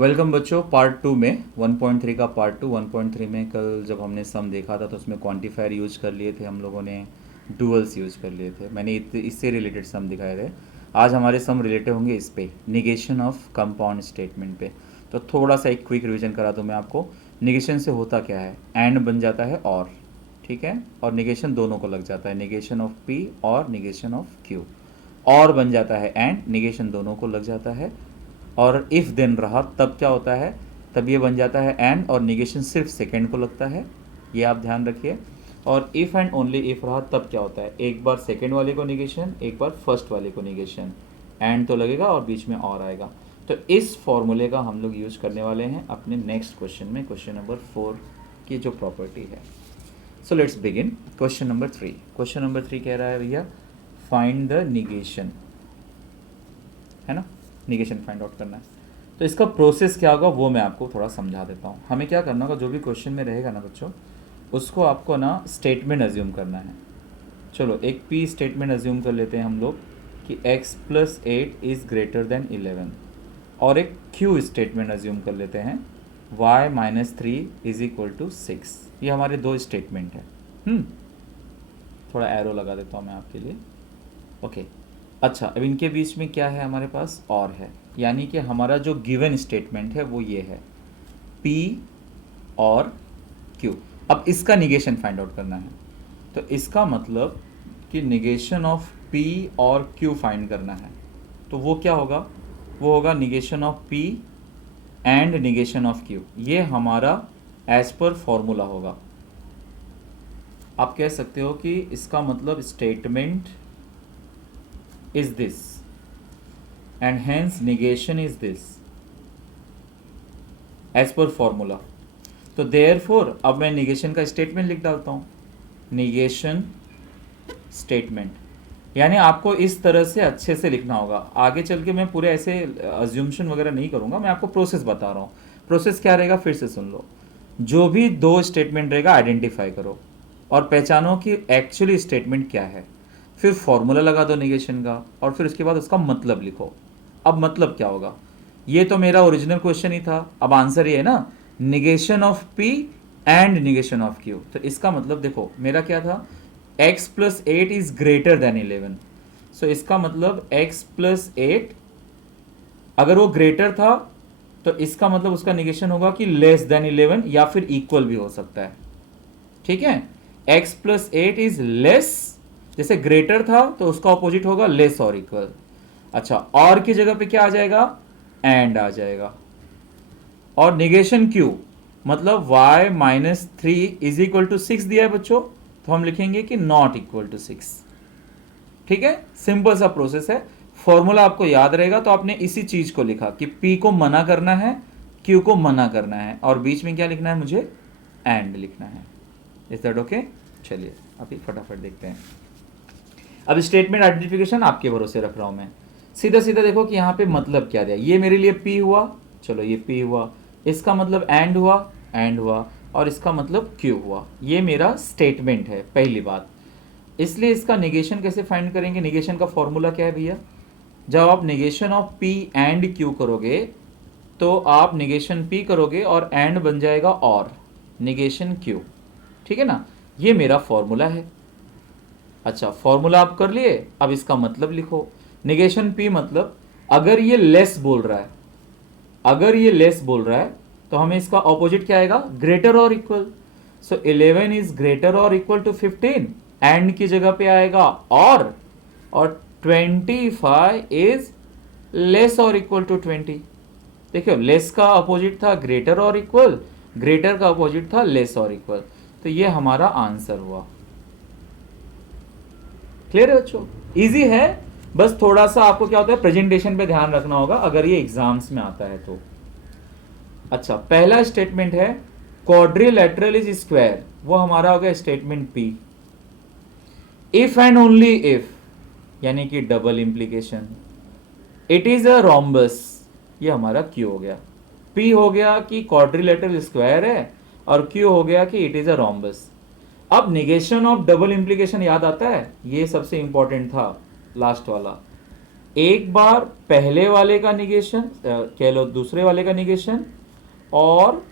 Welcome बच्चों, part two में 1.3 का पार्ट टू। 1.3 में कल जब हमने सम देखा था तो उसमें क्वांटिफायर यूज कर लिए थे हम लोगों ने, डुअल्स यूज कर लिए थे। मैंने इससे रिलेटेड सम दिखाए थे। आज हमारे सम रिलेटेड होंगे इस पे, निगेशन ऑफ कंपाउंड स्टेटमेंट पे। तो थोड़ा सा एक क्विक रिवीजन करा दूँ मैं आपको। निगेशन से होता क्या है, एंड बन जाता है और, ठीक है, और निगेशन दोनों को लग जाता है, निगेशन ऑफ पी और निगेशन ऑफ क्यू। और बन जाता है एंड, निगेशन दोनों को लग जाता है। और इफ़ देन रहा तब क्या होता है, तब ये बन जाता है एंड, और निगेशन सिर्फ सेकेंड को लगता है, ये आप ध्यान रखिए। और इफ़ एंड ओनली इफ़ रहा तब क्या होता है, एक बार सेकेंड वाले को निगेशन, एक बार फर्स्ट वाले को निगेशन, एंड तो लगेगा और बीच में और आएगा। तो इस फॉर्मूले का हम लोग यूज़ करने वाले हैं अपने नेक्स्ट क्वेश्चन में, क्वेश्चन नंबर 4 की जो प्रॉपर्टी है। So let's begin question number 3। Question number 3 कह रहा है भैया, फाइंड द निगेशन, है ना, निगेशन फाइंड आउट करना है। तो इसका प्रोसेस क्या होगा वो मैं आपको थोड़ा समझा देता हूँ। हमें क्या करना होगा, जो भी क्वेश्चन में रहेगा ना बच्चों, उसको आपको ना स्टेटमेंट अज्यूम करना है। चलो एक पी स्टेटमेंट अज्यूम कर लेते हैं हम लोग कि x + 8 इज़ ग्रेटर देन 11, और एक क्यू स्टेटमेंट अज्यूम कर लेते हैं y - 3 = 6। ये हमारे दो स्टेटमेंट है। थोड़ा एरो लगा देता हूँ मैं आपके लिए। ओके, अच्छा, अब इनके बीच में क्या है हमारे पास, और है, यानी कि हमारा जो गिवन स्टेटमेंट है वो ये है, P और Q। अब इसका निगेशन फाइंड आउट करना है। तो इसका मतलब कि निगेशन ऑफ P और Q फाइंड करना है। तो वो क्या होगा, वो होगा negation of P and negation of Q। ये हमारा एज पर फॉर्मूला होगा। आप कह सकते हो कि इसका मतलब statement is this and hence negation is this as per formula। तो therefore अब मैं negation का स्टेटमेंट लिख डालता हूँ, negation स्टेटमेंट, यानी आपको इस तरह से अच्छे से लिखना होगा। आगे चल के मैं पूरे ऐसे अज्यूमशन वगैरह नहीं करूँगा, मैं आपको प्रोसेस बता रहा हूँ। प्रोसेस क्या रहेगा फिर से सुन लो। जो भी दो स्टेटमेंट रहेगा आइडेंटिफाई करो और पहचानो कि एक्चुअली स्टेटमेंट क्या है, फिर फॉर्मूला लगा दो निगेशन का, और फिर उसके बाद उसका मतलब लिखो। अब मतलब क्या होगा, ये तो मेरा ओरिजिनल क्वेश्चन ही था, अब आंसर ये है ना, negation of P and negation of Q. तो इसका मतलब देखो मेरा क्या था, x + 8 इज ग्रेटर देन 11। सो इसका मतलब x + 8 अगर वो ग्रेटर था तो इसका मतलब उसका निगेशन होगा कि लेस देन 11, या फिर इक्वल भी हो सकता है। ठीक है, x + 8 इज लेस, जैसे ग्रेटर था तो उसका ऑपोजिट होगा लेस और इक्वल। अच्छा, और की जगह पे क्या आ जाएगा, एंड आ जाएगा। और निगेशन क्यू मतलब y - 3 = 6 दिया है बच्चों, तो हम लिखेंगे कि नॉट इक्वल टू 6। ठीक है, सिंपल सा प्रोसेस है। फॉर्मूला आपको याद रहेगा तो आपने इसी चीज को लिखा कि p को मना करना है, q को मना करना है, और बीच में क्या लिखना है, मुझे एंड लिखना है। Is that okay? चलिए अभी फटाफट देखते हैं। अब स्टेटमेंट आइडेंटिफिकेशन आपके भरोसे रख रहा हूं मैं। सीधा सीधा देखो कि यहाँ पे मतलब क्या दिया, ये मेरे लिए P हुआ, चलो ये P हुआ, इसका मतलब एंड हुआ, एंड हुआ, और इसका मतलब Q हुआ। ये मेरा स्टेटमेंट है, पहली बात। इसलिए इसका निगेशन कैसे फाइंड करेंगे, निगेशन का फॉर्मूला क्या है भैया, जब आप negation of P and Q करोगे तो आप निगेशन P करोगे और एंड बन जाएगा और निगेशन Q। ठीक है ना, ये मेरा फॉर्मूला है। अच्छा, फॉर्मूला आप कर लिए, अब इसका मतलब लिखो। निगेशन P मतलब अगर ये लेस बोल रहा है, अगर ये लेस बोल रहा है तो हमें इसका ऑपोजिट क्या आएगा, ग्रेटर और इक्वल। सो 11 इज ग्रेटर और इक्वल टू 15, एंड की जगह पे आएगा और 25 इज लेस और इक्वल टू 20। देखियो, लेस का अपोजिट था ग्रेटर और इक्वल, ग्रेटर का अपोजिट था लेस और इक्वल, तो ये हमारा आंसर हुआ। क्लियर है बच्चों, इजी है, बस थोड़ा सा आपको क्या होता है, प्रेजेंटेशन पे ध्यान रखना होगा अगर ये एग्जाम्स में आता है तो। अच्छा, पहला स्टेटमेंट है क्वाड्रिलेटरल इज स्क्वायर, वो हमारा हो गया statement P. If and only if, यानी कि double implication, it is a rhombus, ये हमारा क्यू हो गया। पी हो गया कि क्वाड्रिलेटरल स्क्वायर है, और क्यू हो गया कि इट इज अ रोम्बस। अब निगेशन ऑफ डबल इंप्लीकेशन याद आता है, ये सबसे इंपॉर्टेंट था लास्ट वाला। एक बार पहले वाले का निगेशन, कह लो दूसरे वाले का निगेशन, और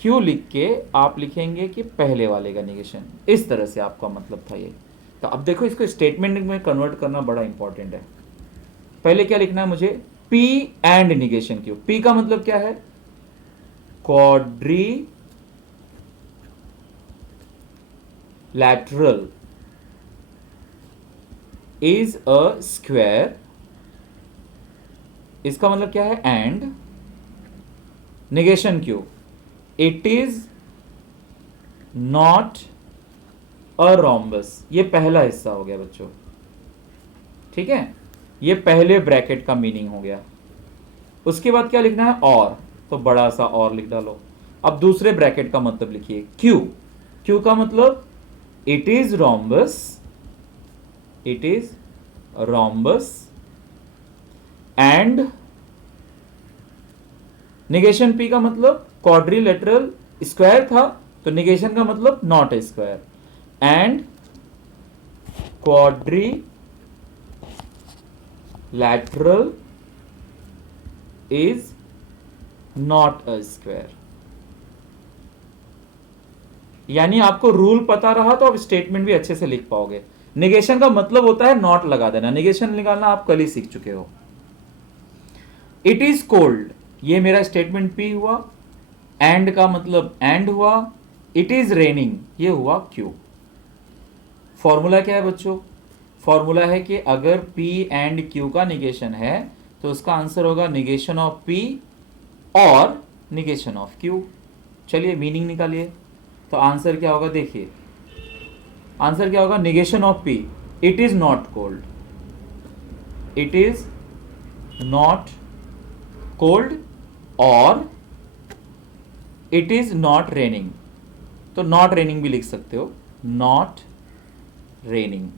क्यू लिख के आप लिखेंगे कि पहले वाले का निगेशन। इस तरह से आपका मतलब था ये। तो अब देखो, इसको स्टेटमेंट में कन्वर्ट करना बड़ा इंपॉर्टेंट है। पहले क्या लिखना है मुझे, P and negation Q. P का मतलब क्या है, quadrilateral is a square, इसका मतलब क्या है, and negation Q, it is not a rhombus. ये पहला हिस्सा हो गया बच्चों, ठीक है, ये पहले ब्रैकेट का मीनिंग हो गया। उसके बाद क्या लिखना है, और, तो बड़ा सा और लिख डालो। अब दूसरे ब्रैकेट का मतलब लिखिए, क्यू। क्यू का मतलब it is rhombus, it is rhombus and negation P का मतलब क्वाड्रिलेटरल, स्क्वायर था तो निगेशन का मतलब not a square, and quadrilateral is not a square। यानी आपको रूल पता रहा तो आप स्टेटमेंट भी अच्छे से लिख पाओगे। निगेशन का मतलब होता है नॉट लगा देना, निगेशन निकालना आप कल ही सीख चुके हो। इट इज कोल्ड, ये मेरा स्टेटमेंट पी हुआ, एंड का मतलब एंड हुआ, इट इज रेनिंग ये हुआ क्यू। फॉर्मूला क्या है बच्चों, फॉर्मूला है कि अगर P एंड Q का निगेशन है तो उसका आंसर होगा निगेशन ऑफ P और निगेशन ऑफ Q। चलिए मीनिंग निकालिए, तो आंसर क्या होगा, देखिए आंसर क्या होगा, negation of P, it is not cold, it is not cold, और इट इज नॉट रेनिंग। तो नॉट रेनिंग भी लिख सकते हो, नॉट रेनिंग,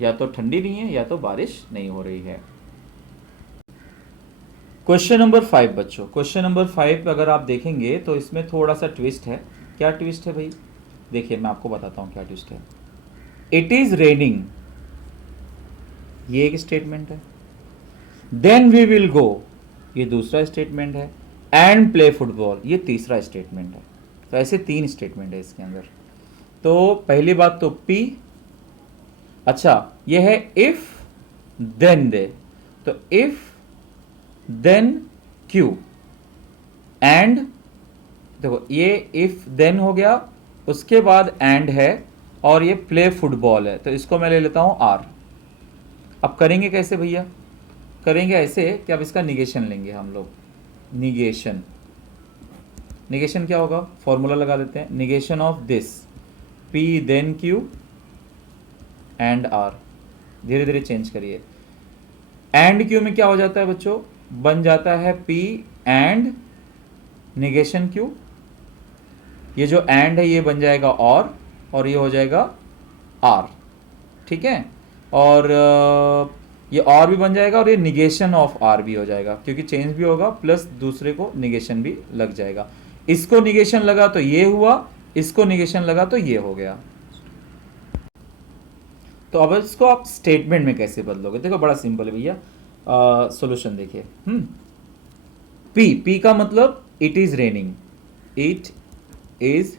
या तो ठंडी नहीं है या तो बारिश नहीं हो रही है। क्वेश्चन नंबर 5 बच्चों, क्वेश्चन नंबर 5 अगर आप देखेंगे तो इसमें थोड़ा सा ट्विस्ट है। क्या ट्विस्ट है भाई, देखिए मैं आपको बताता हूं क्या ट्विस्ट है। इट इज रेनिंग ये एक स्टेटमेंट है, देन वी विल गो ये दूसरा स्टेटमेंट है, एंड प्ले फुटबॉल ये तीसरा स्टेटमेंट है। तो ऐसे 3 स्टेटमेंट है इसके अंदर। तो पहली बात तो P, अच्छा ये है इफ देन दे, तो इफ देन क्यू, एंड देखो ये इफ देन हो गया, उसके बाद एंड है, और ये प्ले फुटबॉल है, तो इसको मैं ले लेता हूं आर। अब करेंगे कैसे भैया, करेंगे ऐसे कि अब इसका निगेशन लेंगे हम लोग। निगेशन, निगेशन क्या होगा, फॉर्मूला लगा देते हैं, negation of this P then Q and R. धीरे धीरे चेंज करिए, एंड क्यू में क्या हो जाता है बच्चों, बन जाता है P एंड निगेशन Q। ये जो एंड है ये बन जाएगा और ये हो जाएगा आर, ठीक है, और ये और भी बन जाएगा, और ये निगेशन ऑफ आर भी हो जाएगा, क्योंकि चेंज भी होगा प्लस दूसरे को निगेशन भी लग जाएगा। इसको निगेशन लगा तो ये हुआ, इसको निगेशन लगा तो ये हो गया। तो अब इसको आप स्टेटमेंट में कैसे बदलोगे, देखो बड़ा सिंपल है भैया, सॉल्यूशन देखिए। पी का मतलब it is raining, it is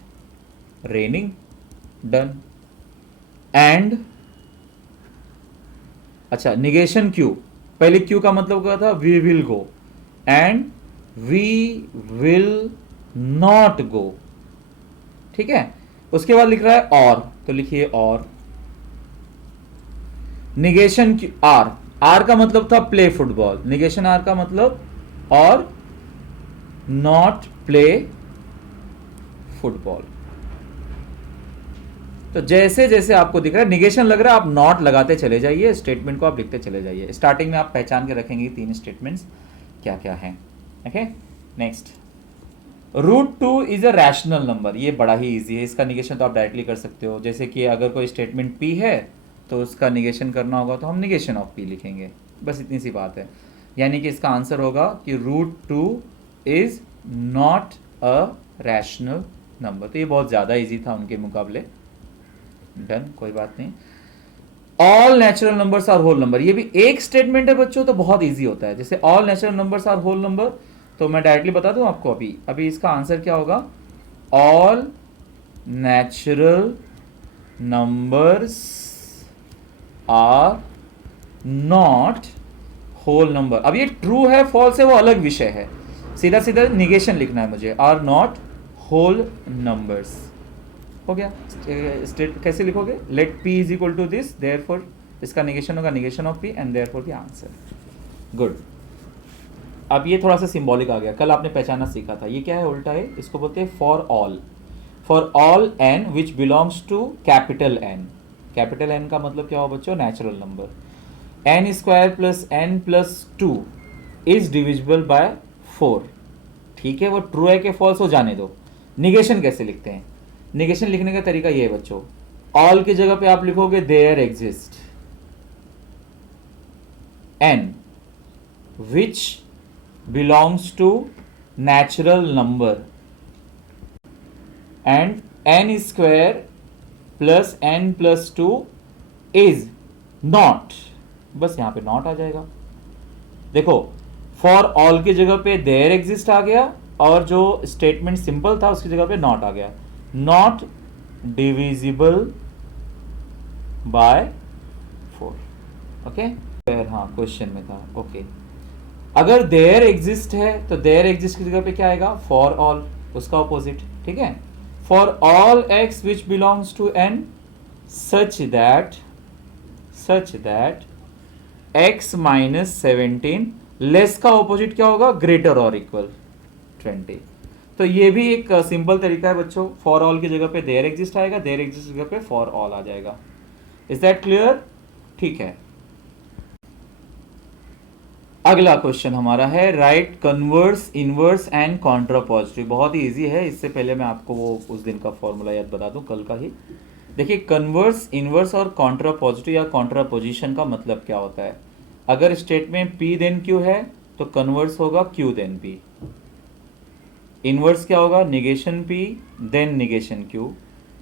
raining, done. And अच्छा निगेशन क्यू, पहले क्यू का मतलब क्या था, we will go, and we will not go, ठीक है। उसके बाद लिख रहा है और, तो लिखिए और। निगेशन आर, आर का मतलब था प्ले फुटबॉल, निगेशन आर का मतलब और नॉट प्ले फुटबॉल। तो जैसे जैसे आपको दिख रहा है निगेशन लग रहा है, आप नॉट लगाते चले जाइए, स्टेटमेंट को आप लिखते चले जाइए। स्टार्टिंग में आप पहचान के रखेंगे 3 स्टेटमेंट्स क्या क्या हैं। Okay next, √2 is a rational number, ये बड़ा ही इजी है, इसका निगेशन तो आप डायरेक्टली कर सकते हो। जैसे कि अगर कोई स्टेटमेंट P है तो उसका निगेशन करना होगा तो हम निगेशन ऑफ P लिखेंगे, बस इतनी सी बात है। यानी कि इसका आंसर होगा कि √2 is not a rational number. तो ये बहुत ज़्यादा इजी था उनके मुकाबले, डन, कोई बात नहीं। All natural numbers are whole number, ये भी एक स्टेटमेंट है बच्चों, तो बहुत इजी होता है। जैसे all natural numbers are whole number, तो मैं डायरेक्टली बता दूं आपको, अभी अभी इसका आंसर क्या होगा, all natural numbers are not whole number. अब ये ट्रू है फॉल्स है वो अलग विषय है, सीधा सीधा निगेशन लिखना है मुझे, आर नॉट होल नंबर्स। हो गया। स्टेट कैसे लिखोगे, let P is equal to this, therefore इसका निगेशन होगा negation of P and therefore the answer. Good. अब ये थोड़ा सा सिंबॉलिक आ गया, कल आपने पहचाना सीखा था, ये क्या है, उल्टा है, इसको बोलते हैं for all n which belongs to capital N. Capital N का मतलब क्या हो बच्चों, natural number. N square plus n plus two is divisible by 4। ठीक है, वो ट्रू है कि फॉल्स हो जाने दो। निगेशन कैसे लिखते हैं, निगेशन लिखने का तरीका ये है बच्चों, ऑल की जगह पे आप लिखोगे there exist n which belongs to natural number and n square plus n plus two is not, बस यहां पे नॉट आ जाएगा। देखो, फॉर ऑल की जगह पे देयर एग्जिस्ट आ गया, और जो स्टेटमेंट सिंपल था उसकी जगह पे नॉट आ गया, नॉट डिविजिबल बाय 4। ओके, हाँ क्वेश्चन में था। ओके, अगर देयर एग्जिस्ट है तो देयर एग्जिस्ट की जगह पे क्या आएगा, फॉर ऑल, उसका ऑपोजिट। ठीक है, for all x which belongs to N such that x minus 17 less का ऑपोजिट क्या होगा, ग्रेटर और इक्वल 20। तो ये भी एक सिंपल तरीका है बच्चों, फॉर ऑल की जगह पे देयर एग्जिस्ट आएगा, देयर एग्जिस्ट की जगह पे फॉर ऑल आ जाएगा। Is that clear? ठीक है, अगला क्वेश्चन हमारा है right converse, inverse and contrapositive. बहुत ही इजी है, इससे पहले मैं आपको वो उस दिन का फॉर्मूला याद बता दूं, कल का ही। देखिए, कन्वर्स, इनवर्स और कॉन्ट्रापॉजिटिव या कॉन्ट्रापोजिशन का मतलब क्या होता है। अगर स्टेटमेंट P देन Q है तो कन्वर्स होगा Q देन P। इनवर्स क्या होगा, negation P then negation Q,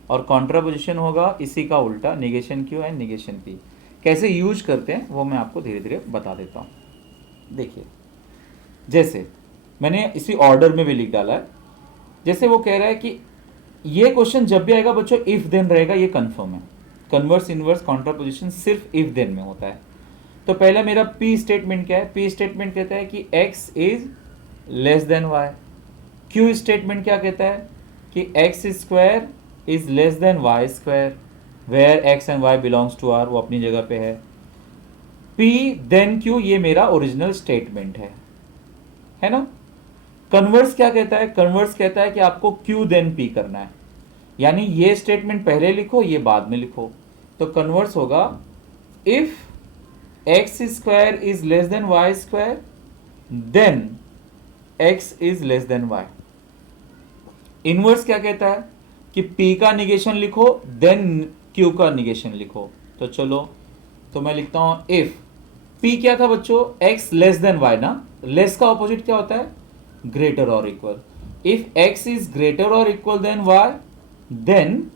और कॉन्ट्रापोजिशन होगा इसी का उल्टा, negation Q and negation P। कैसे यूज करते हैं वो मैं आपको धीरे धीरे बता देता हूँ। देखिए, जैसे मैंने इसी ऑर्डर में भी लिख डाला है। जैसे वो कह रहा है कि ये क्वेश्चन जब भी आएगा बच्चों इफ देन रहेगा, ये कंफर्म है। कन्वर्स, इनवर्स, कॉन्ट्रापोजिशन सिर्फ इफ देन में होता है। तो पहला मेरा पी स्टेटमेंट क्या है, पी स्टेटमेंट कहता है कि x is less than y। Q statement क्या कहता है कि x square is less than y square, where x and y belongs to r, वो अपनी जगह पे है। P देन Q ये मेरा ओरिजिनल स्टेटमेंट है ना। कन्वर्स क्या कहता है, कन्वर्स कहता है कि आपको Q देन P करना है, यानी ये स्टेटमेंट पहले लिखो ये बाद में लिखो। तो कन्वर्स होगा if x square is less than y square then x is less than y। Inverse क्या कहता है कि P का निगेशन लिखो देन Q का निगेशन लिखो। तो चलो, तो मैं लिखता हूं इफ P क्या था बच्चों, x लेस देन y ना, लेस का ऑपोजिट क्या होता है, ग्रेटर और equal. If x is greater और equal than y then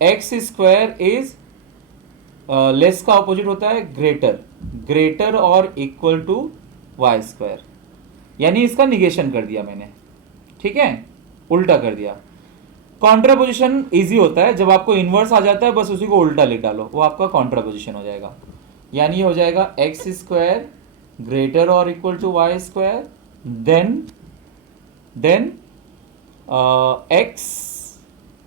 x square is less का ऑपोजिट होता है ग्रेटर और इक्वल टू y स्क्वायर, यानी इसका निगेशन कर दिया मैंने। ठीक है, उल्टा कर दिया। कॉन्ट्रापोजिशन इजी होता है, जब आपको इनवर्स आ जाता है बस उसी को उल्टा लिख डालो, वो आपका कॉन्ट्रापोजिशन हो जाएगा। यानी ये हो जाएगा एक्स स्क्वायर ग्रेटर और equal to y square then x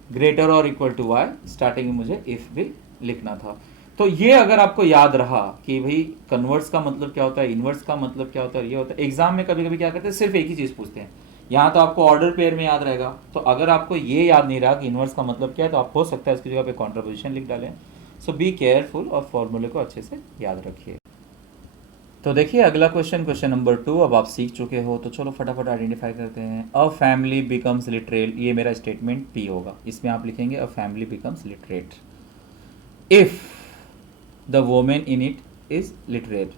greater और इक्वल टू वाई। स्टार्टिंग में मुझे इफ भी लिखना था। तो ये अगर आपको याद रहा कि भाई कन्वर्स का मतलब क्या होता है, इनवर्स का मतलब क्या होता है, ये होता है। एग्जाम में कभी कभी क्या करते हैं, सिर्फ एक ही चीज पूछते हैं। यहाँ तो आपको ऑर्डर पेयर में याद रहेगा, तो अगर आपको ये याद नहीं रहा कि इनवर्स का मतलब क्या है, तो आप हो सकता है इसकी जगह पे कॉन्ट्रीब्यूशन लिख डालें। सो बी केयरफुल और फॉर्मूले को अच्छे से याद रखिए। तो देखिए अगला क्वेश्चन, क्वेश्चन नंबर 2। अब आप सीख चुके हो तो चलो फटाफट आइडेंटिफाई करते हैं। अ फैमिली बिकम्स लिटरेट, ये मेरा स्टेटमेंट पी होगा। इसमें आप लिखेंगे अ family becomes literate if the women in it is literate.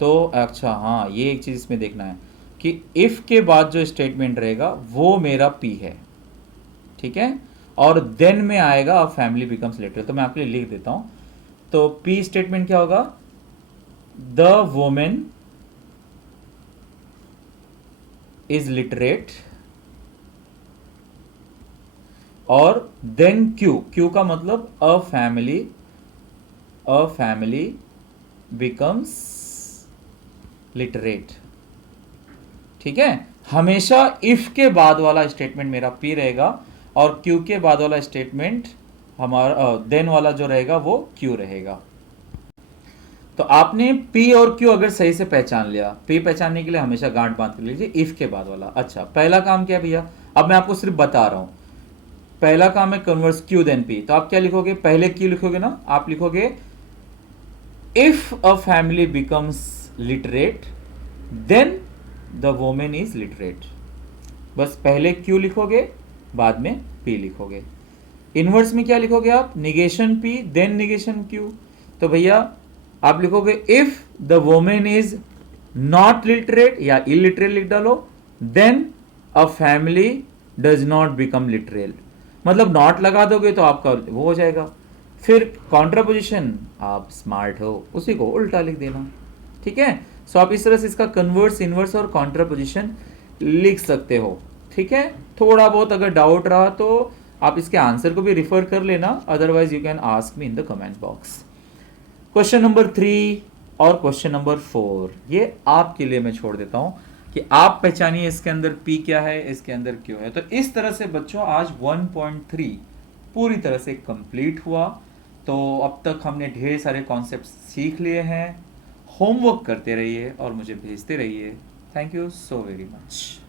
तो अच्छा हाँ, ये एक चीज़ इसमें देखना है कि इफ के बाद जो स्टेटमेंट रहेगा वो मेरा पी है, ठीक है, और देन में आएगा अ फैमिली बिकम्स लिटरेट। तो मैं आपके लिए लिख देता हूँ। तो पी स्टेटमेंट क्या होगा, द वोमेन इज लिटरेट, और देन क्यू, क्यू का मतलब अ फैमिली बिकम्स लिटरेट। ठीक है, हमेशा इफ के बाद वाला स्टेटमेंट मेरा पी रहेगा और क्यू के बाद वाला स्टेटमेंट हमारा देन वाला जो रहेगा वो क्यू रहेगा। तो आपने पी और क्यू अगर सही से पहचान लिया, पी पहचानने के लिए हमेशा गांठ बांध कर लीजिए इफ के बाद वाला। अच्छा, पहला काम क्या भैया, अब मैं आपको सिर्फ बता रहा हूं, पहला काम है कन्वर्स क्यू देन पी। तो आप क्या लिखोगे, पहले क्यू लिखोगे ना, आप लिखोगे if a family becomes literate then the women is literate. बस पहले क्यू लिखोगे, बाद में पी लिखोगे। इनवर्स में क्या लिखोगे आप, negation P then negation Q. तो भैया आप लिखोगे if the women is not literate या इलिटरेट लिख डालो, then a family does not become literate. मतलब नॉट लगा दोगे तो आपका वो हो जाएगा। फिर कॉन्ट्रापोजिशन, आप स्मार्ट हो, उसी को उल्टा लिख देना। ठीक है, सो आप इस तरह से इसका कन्वर्स, इनवर्स और कॉन्ट्रापोजिशन लिख सकते हो। ठीक है, थोड़ा बहुत अगर डाउट रहा तो आप इसके आंसर को भी रिफर कर लेना, otherwise you can ask me in the comment box. Question number 3 और क्वेश्चन नंबर 4 ये आपके लिए मैं छोड़ देता हूं कि आप पहचानिए इसके अंदर P क्या है, इसके अंदर क्यों है। तो इस तरह से बच्चों आज 1.3 पूरी तरह से कंप्लीट हुआ। तो अब तक हमने ढेर सारे कॉन्सेप्ट सीख लिए हैं। होमवर्क करते रहिए और मुझे भेजते रहिए। Thank you so very much.